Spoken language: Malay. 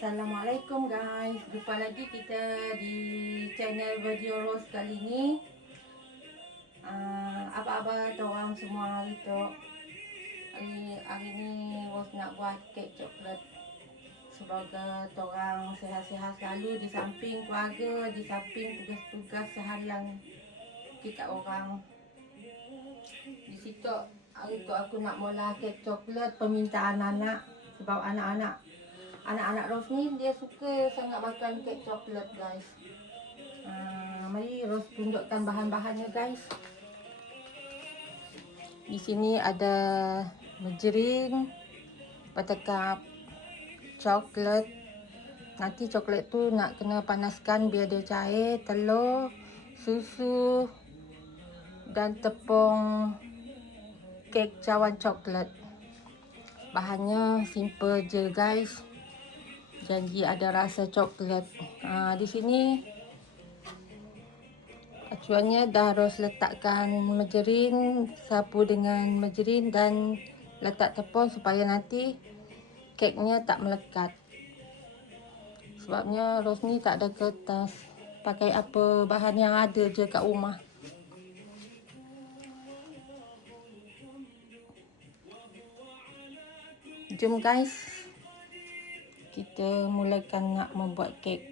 Assalamualaikum guys, jumpa lagi kita di channel Video Rose kali ni. Apa-apa orang semua hari tu. Hari ni Rose nak buat kek coklat sebagai orang sihat-sihat selalu di samping keluarga, di samping tugas-tugas seharian kita orang. Di situ hari tu aku nak mula kek coklat permintaan anak, sebab anak-anak Rose ni dia suka sangat makan kek coklat guys. Mari Rose tunjukkan bahan-bahannya guys. Di sini ada margarin, buttercup, coklat. Nanti coklat tu nak kena panaskan biar dia cair, telur, susu dan tepung kek cawan coklat. Bahannya simple je guys. Janji ada rasa coklat. Di sini acuannya dah Rose letakkan margarin, sapu dengan margarin dan letak tepung supaya nanti keknya tak melekat. Sebabnya Rose ni tak ada kertas, pakai apa bahan yang ada je kat rumah. Jom guys, kita mulakan nak membuat kek.